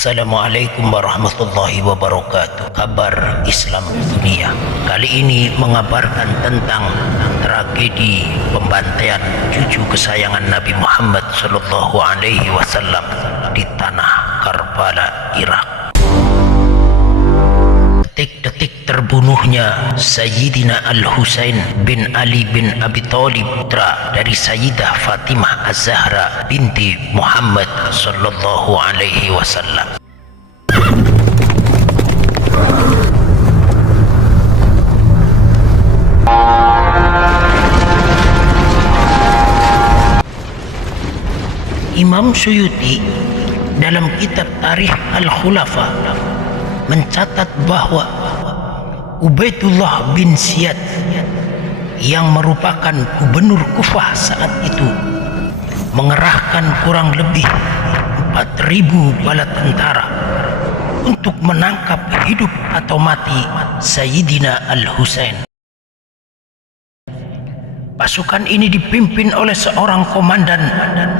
Assalamualaikum warahmatullahi wabarakatuh. Kabar Islam dunia kali ini mengabarkan tentang tragedi pembantaian cucu kesayangan Nabi Muhammad sallallahu alaihi wasallam di tanah Karbala, Irak. Detik-detik terbunuhnya Sayyidina Al-Husain bin Ali bin Abi Thalib, putra dari Sayyidah Fatimah Az-Zahra binti Muhammad sallallahu alaihi wasallam. Imam Suyuti dalam kitab Tarikh Al-Khulafa mencatat bahwa Ubaidullah bin Ziyad yang merupakan gubernur Kufah saat itu mengerahkan kurang lebih 4.000 bala tentara untuk menangkap hidup atau mati Sayyidina Al-Husain. Pasukan ini dipimpin oleh seorang komandan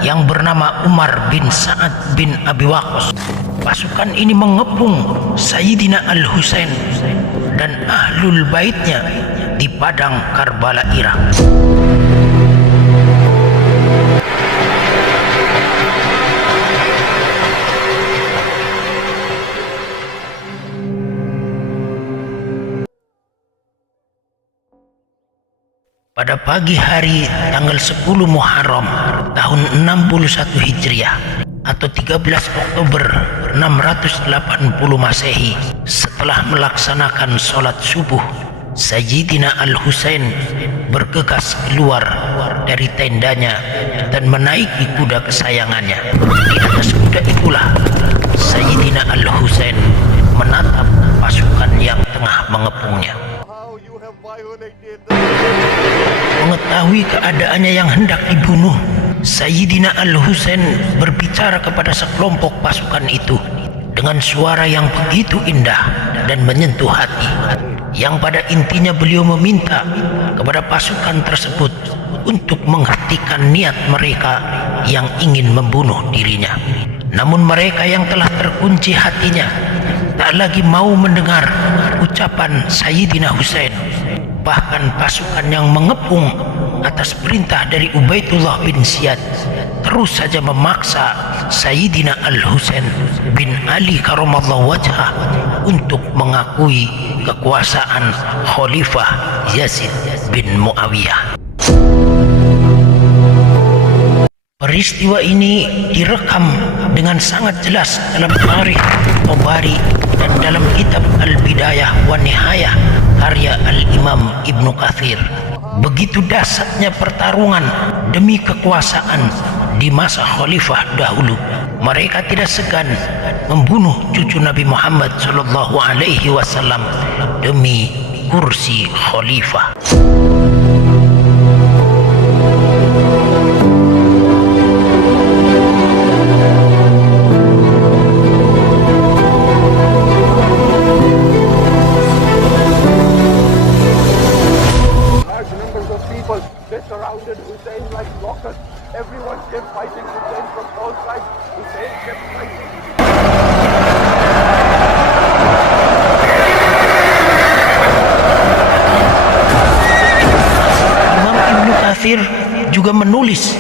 yang bernama Umar bin Sa'ad bin Abi Waqqas. Pasukan ini mengepung Sayyidina Al-Husain dan ahlul baitnya di padang Karbala, Irak. Pada pagi hari tanggal 10 Muharram tahun 61 Hijriah atau 13 Oktober 680 Masehi, setelah melaksanakan sholat subuh, Sayyidina Al-Husain bergegas keluar dari tendanya dan menaiki kuda kesayangannya. Di atas kuda itulah Sayyidina Al-Husain menatap pasukan yang tengah mengepungnya. Mengetahui keadaannya yang hendak dibunuh, Sayyidina Al-Husain berbicara kepada sekelompok pasukan itu dengan suara yang begitu indah dan menyentuh hati, yang pada intinya beliau meminta kepada pasukan tersebut untuk menghentikan niat mereka yang ingin membunuh dirinya. Namun mereka yang telah terkunci hatinya tak lagi mau mendengar ucapan Sayyidina Husain. Bahkan pasukan yang mengepung atas perintah dari Ubaidullah bin Ziyad terus saja memaksa Sayyidina Al-Husain bin Ali karamallahu wajhah untuk mengakui kekuasaan Khalifah Yazid bin Muawiyah. Peristiwa ini direkam dengan sangat jelas dalam Tarikh Tabari dan dalam kitab Al-Bidayah wa Nihayah karya Al-Imam Ibnu Katsir. Begitu dahsyatnya pertarungan demi kekuasaan di masa khalifah dahulu. Mereka tidak segan membunuh cucu Nabi Muhammad sallallahu alaihi wasallam demi kursi khalifah. Surrounded Hussein like rockets. Everyone kept fighting Hussein from all sides. Hussein kept fighting. Imam Ibnu Katsir juga menulis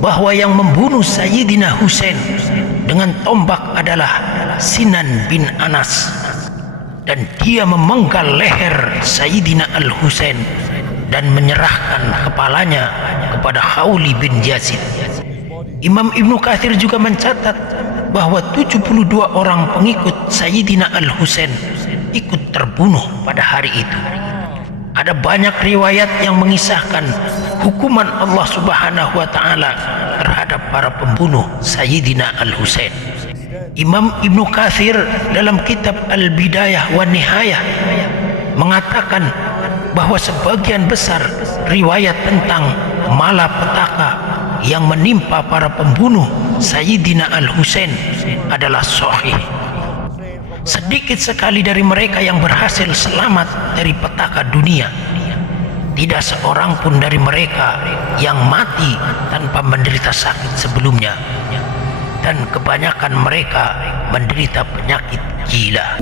bahwa yang membunuh Sayyidina Husain dengan tombak adalah Sinan bin Anas, dan dia memenggal leher Sayyidina Al-Husain dan menyerahkan kepalanya kepada Khawli bin Yazid. Imam Ibnu Katsir juga mencatat bahwa 72 orang pengikut Sayyidina Al-Husain ikut terbunuh pada hari itu. Ada banyak riwayat yang mengisahkan hukuman Allah Subhanahu wa taala terhadap para pembunuh Sayyidina Al-Husain. Imam Ibnu Katsir dalam kitab Al-Bidayah wa Nihayah mengatakan bahwa sebagian besar riwayat tentang malapetaka yang menimpa para pembunuh Sayyidina Al-Husain adalah sahih. Sedikit sekali dari mereka yang berhasil selamat dari petaka dunia. Tidak seorang pun dari mereka yang mati tanpa menderita sakit sebelumnya. dan kebanyakan mereka menderita penyakit gila.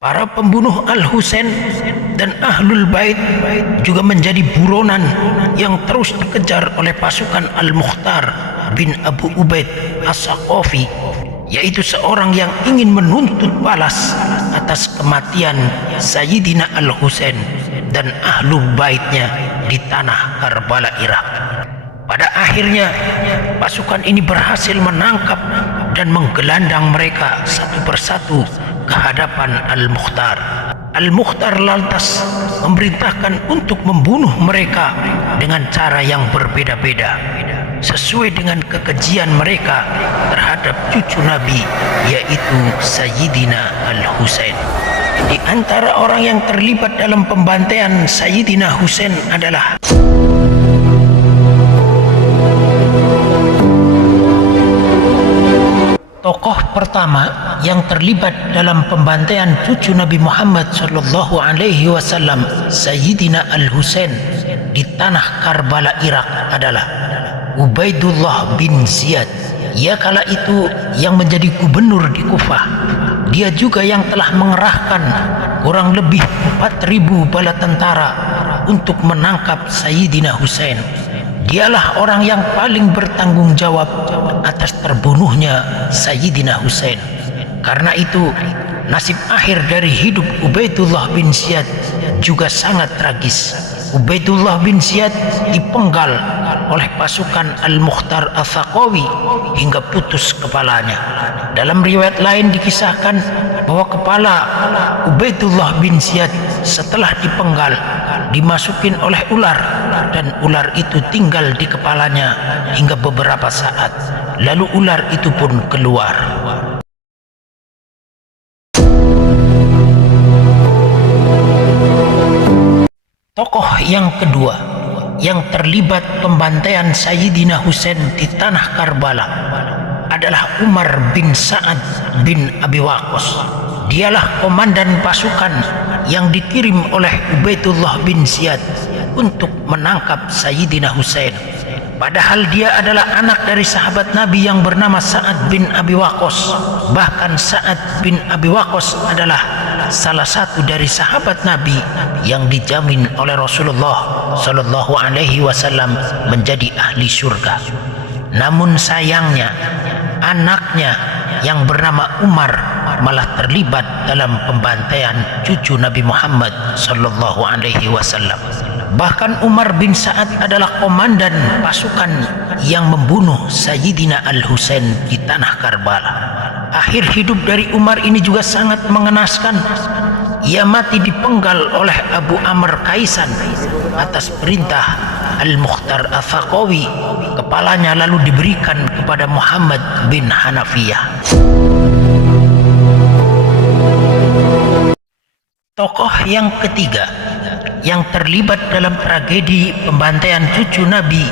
Para pembunuh Al-Husain dan Ahlul Bait juga menjadi buronan yang terus dikejar oleh pasukan Al-Mukhtar bin Abu Ubaid As-Saqafi, yaitu seorang yang ingin menuntut balas atas kematian Sayyidina Al-Husain dan Ahlul Baitnya di tanah Karbala, Irak. Pada akhirnya pasukan ini berhasil menangkap dan menggelandang mereka satu persatu ke hadapan Al-Mukhtar. Al-Mukhtar lantas memerintahkan untuk membunuh mereka dengan cara yang berbeda-beda sesuai dengan kekejian mereka terhadap cucu Nabi, yaitu Sayyidina Al-Husain. Di antara orang yang terlibat dalam pembantaian Sayyidina Husain adalah tokoh pertama yang terlibat dalam pembantaian cucu Nabi Muhammad sallallahu alaihi wasallam, Sayyidina Al-Husain, di tanah Karbala, Irak adalah Ubaidullah bin Ziyad. Ia kala itu yang menjadi gubernur di Kufah. Dia juga yang telah mengerahkan kurang lebih 4.000 bala tentara untuk menangkap Sayyidina Husain. Dialah orang yang paling bertanggung jawab atas terbunuhnya Sayyidina Husain. Karena itu, nasib akhir dari hidup Ubaidullah bin Ziyad juga sangat tragis. Ubaidullah bin Ziyad dipenggal oleh pasukan Al-Mukhtar As-Saqafi hingga putus kepalanya. Dalam riwayat lain dikisahkan bahwa kepala Ubaidullah bin Ziyad setelah dipenggal dimasukin oleh ular, dan ular itu tinggal di kepalanya hingga beberapa saat, lalu ular itu pun keluar. Tokoh yang kedua yang terlibat pembantaian Sayyidina Husain di tanah Karbala adalah Umar bin Sa'ad bin Abi Waqqas. Dialah komandan pasukan yang dikirim oleh Ubaidullah bin Ziyad untuk menangkap Sayyidina Husain. Padahal dia adalah anak dari sahabat Nabi yang bernama Sa'ad bin Abi Waqqas. Bahkan Sa'ad bin Abi Waqqas adalah salah satu dari sahabat Nabi yang dijamin oleh Rasulullah sallallahu alaihi wasallam menjadi ahli surga. Namun sayangnya, anaknya yang bernama Umar malah terlibat dalam pembantaian cucu Nabi Muhammad sallallahu alaihi wasallam. Bahkan Umar bin Sa'ad adalah komandan pasukan yang membunuh Sayyidina Al-Husain di tanah Karbala. Akhir hidup dari Umar ini juga sangat mengenaskan. Ia mati dipenggal oleh Abu Amr Kaisan atas perintah Al-Mukhtar As-Saqafi. Kepalanya lalu diberikan kepada Muhammad bin Hanafiyah. Tokoh yang ketiga yang terlibat dalam tragedi pembantaian cucu Nabi,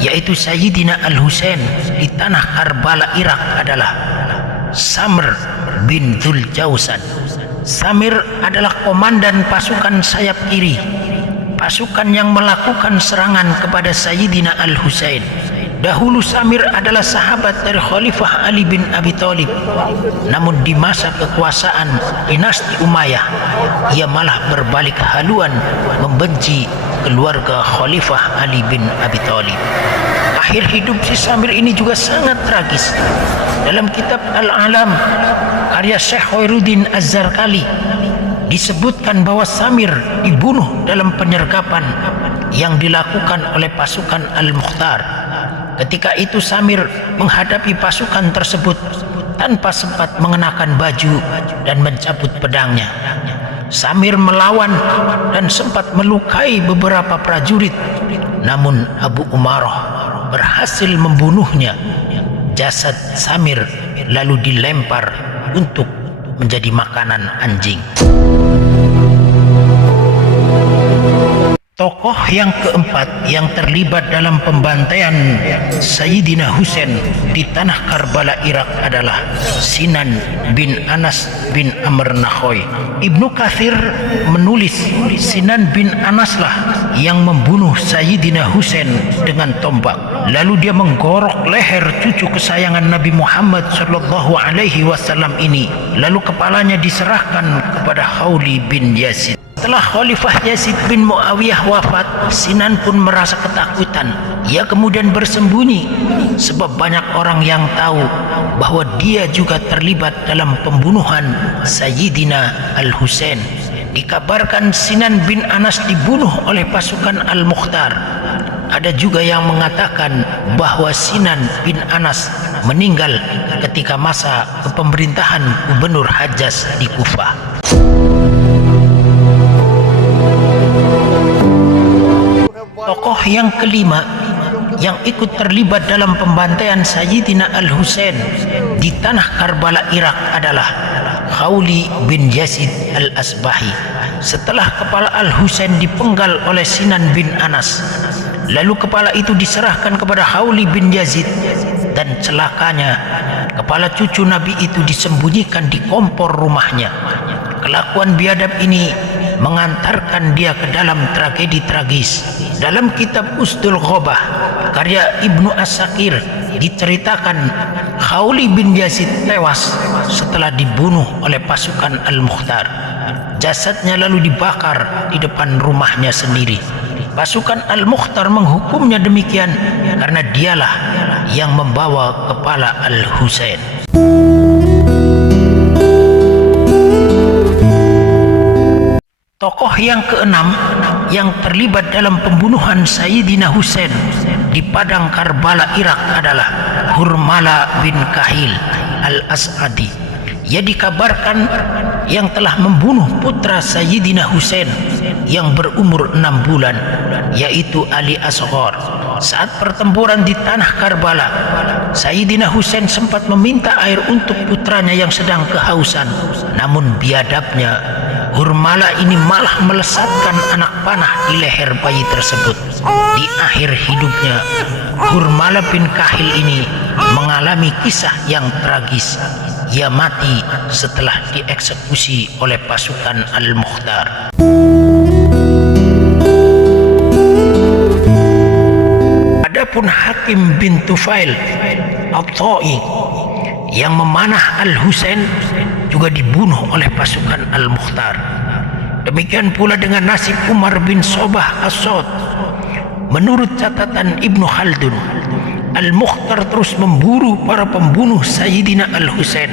yaitu Sayyidina Al-Husain di tanah Karbala, Irak adalah Samir bin Dzul Jausan. Samir adalah komandan pasukan sayap kiri, pasukan yang melakukan serangan kepada Sayyidina Al-Husain. Dahulu Samir adalah sahabat dari Khalifah Ali bin Abi Thalib. Namun di masa kekuasaan dinasti Umayyah, ia malah berbalik haluan membenci keluarga Khalifah Ali bin Abi Thalib. Akhir hidup si Samir ini juga sangat tragis. Dalam kitab Al-Alam karya Syekh Khairuddin Az-Zarqali disebutkan bahwa Samir dibunuh dalam penyergapan yang dilakukan oleh pasukan Al-Mukhtar. Ketika itu Samir menghadapi pasukan tersebut tanpa sempat mengenakan baju dan mencabut pedangnya. Samir melawan dan sempat melukai beberapa prajurit, namun Abu Umarah berhasil membunuhnya. jasad Samir lalu dilempar untuk menjadi makanan anjing. Tokoh yang keempat yang terlibat dalam pembantaian Sayyidina Husain di tanah Karbala, Irak adalah Sinan bin Anas bin Amr Nakhoy. Ibnu Katsir menulis Sinan bin Anaslah yang membunuh Sayyidina Husain dengan tombak. Lalu dia menggorok leher cucu kesayangan Nabi Muhammad sallallahu alaihi wasallam ini. Lalu kepalanya diserahkan kepada Khawli bin Yazid. Setelah Khalifah Yazid bin Muawiyah wafat, Sinan pun merasa ketakutan. Ia kemudian bersembunyi sebab banyak orang yang tahu bahwa dia juga terlibat dalam pembunuhan Sayyidina Al-Husain. Dikabarkan Sinan bin Anas dibunuh oleh pasukan Al-Mukhtar. Ada juga yang mengatakan bahwa Sinan bin Anas meninggal ketika masa kepemerintahan Gubernur Hajjaj di Kufah. Tokoh yang kelima yang ikut terlibat dalam pembantaian Sayyidina Al-Husain di tanah Karbala, Irak adalah Khawli bin Yazid Al-Asbahi. Setelah kepala Al-Husain dipenggal oleh Sinan bin Anas, lalu kepala itu diserahkan kepada Khawli bin Yazid, dan celakanya kepala cucu Nabi itu disembunyikan di kompor rumahnya. Kelakuan biadab ini mengantarkan dia ke dalam tragedi tragis. Dalam kitab Usdul Ghobah karya Ibnu As-Sakir diceritakan Khawli bin Yazid tewas setelah dibunuh oleh pasukan Al-Mukhtar. Jasadnya lalu dibakar di depan rumahnya sendiri. Pasukan Al-Mukhtar menghukumnya demikian karena dialah yang membawa kepala Al-Husain. Tokoh yang keenam yang terlibat dalam pembunuhan Sayyidina Husain di padang Karbala, Irak adalah Hurmala bin Kahil Al-As'adi. Ia dikabarkan yang telah membunuh putra Sayyidina Husain yang berumur 6 bulan, yaitu Ali Asghar. Saat pertempuran di tanah Karbala, Sayyidina Husain sempat meminta air untuk putranya yang sedang kehausan. Namun biadabnya, Hurmala ini malah melesatkan anak panah di leher bayi tersebut. Di akhir hidupnya, Hurmala bin Kahil ini mengalami kisah yang tragis. Ia mati setelah dieksekusi oleh pasukan Al-Mukhtar. Adapun Hakim bin Tufail At-Ta'i yang memanah Al-Husain juga dibunuh oleh pasukan Al-Mukhtar. Demikian pula dengan nasib Umar bin Sobah As-Sod. Menurut catatan Ibnu Khaldun, Al-Mukhtar terus memburu para pembunuh Sayyidina Al-Husain.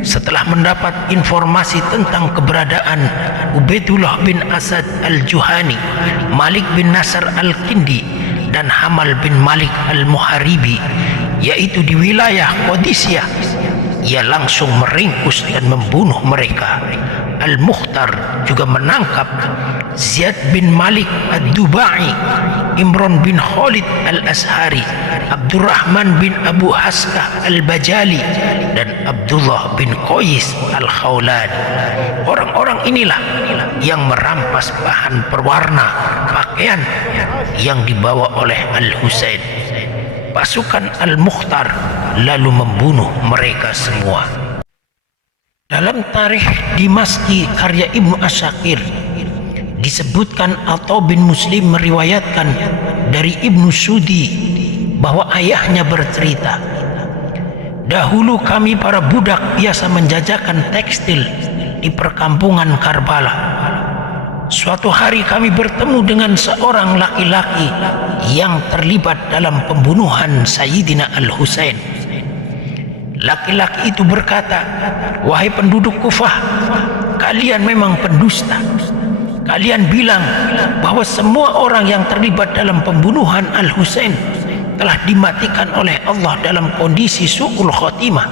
Setelah mendapat informasi tentang keberadaan Ubaidullah bin Asad Al-Juhani, Malik bin Nasr Al-Kindi, dan Hamal bin Malik Al-Muharibi, yaitu di wilayah Qadisiyah, ia langsung meringkus dan membunuh mereka. Al-Mukhtar juga menangkap Ziyad bin Malik Ad-Dubai, Imran bin Khalid Al-Ashari, Abdurrahman bin Abu Haskah Al-Bajali, dan Abdullah bin Qais Al-Khawlani. Orang-orang inilah yang merampas bahan perwarna pakaian yang dibawa oleh Al-Husain. Pasukan Al-Mukhtar lalu membunuh mereka semua. Dalam Tarikh Dimashqi karya Ibnu As-Sakir disebutkan Atha bin Muslim meriwayatkan dari Ibnu Sudi bahwa ayahnya bercerita, dahulu kami para budak biasa menjajakan tekstil di perkampungan Karbala. Suatu hari kami bertemu dengan seorang laki-laki yang terlibat dalam pembunuhan Sayyidina Al-Husain. Laki-laki itu berkata, wahai penduduk Kufah, kalian memang pendusta. Kalian bilang bahwa semua orang yang terlibat dalam pembunuhan Al-Husain telah dimatikan oleh Allah dalam kondisi su'ul khotimah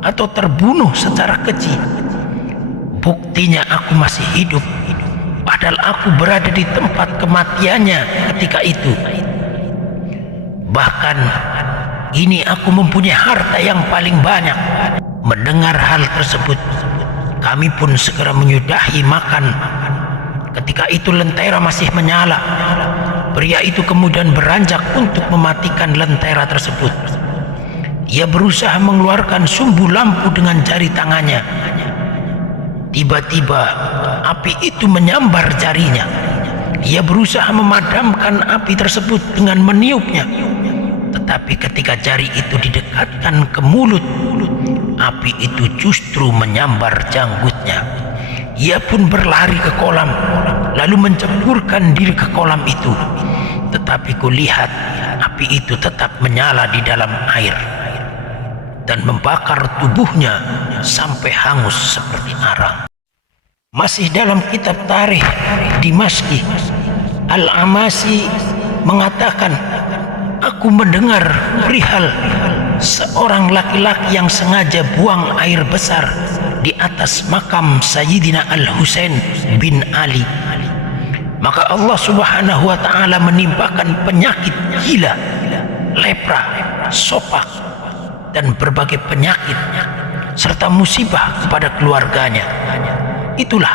atau terbunuh secara keji. Buktinya aku masih hidup, padahal aku berada di tempat kematiannya ketika itu. Bahkan Ini aku mempunyai harta yang paling banyak. Mendengar hal tersebut, kami pun segera menyudahi makan. Ketika itu lentera masih menyala. Pria itu kemudian beranjak untuk mematikan lentera tersebut. Ia berusaha mengeluarkan sumbu lampu dengan jari tangannya. Tiba-tiba api itu menyambar jarinya. Ia berusaha memadamkan api tersebut dengan meniupnya. Tetapi ketika jari itu didekatkan ke mulut, api itu justru menyambar janggutnya. Ia pun berlari ke kolam, lalu menceburkan diri ke kolam itu. Tetapi kulihat api itu tetap menyala di dalam air dan membakar tubuhnya sampai hangus seperti arang. Masih dalam kitab tarikh Dimashqi, Al-Amasi mengatakan, aku mendengar perihal seorang laki-laki yang sengaja buang air besar di atas makam Sayyidina Al-Husain bin Ali. Maka Allah Subhanahu wa ta'ala menimpakan penyakit gila, lepra, sopak, dan berbagai penyakit serta musibah kepada keluarganya. Itulah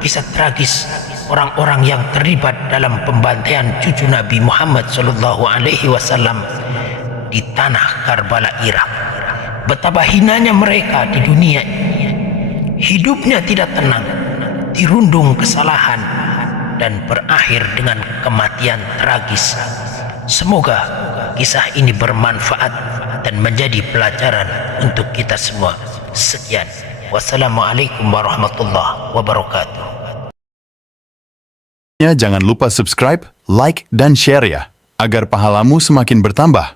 kisah tragis orang-orang yang terlibat dalam pembantaian cucu Nabi Muhammad SAW di tanah Karbala, Irak. Betapa hinanya mereka di dunia. Hidupnya tidak tenang, dirundung kesalahan, dan berakhir dengan kematian tragis. Semoga kisah ini bermanfaat dan menjadi pelajaran untuk kita semua. Sekian. Wassalamualaikum warahmatullahi wabarakatuh. Jangan lupa subscribe, like, dan share ya, agar pahalamu semakin bertambah.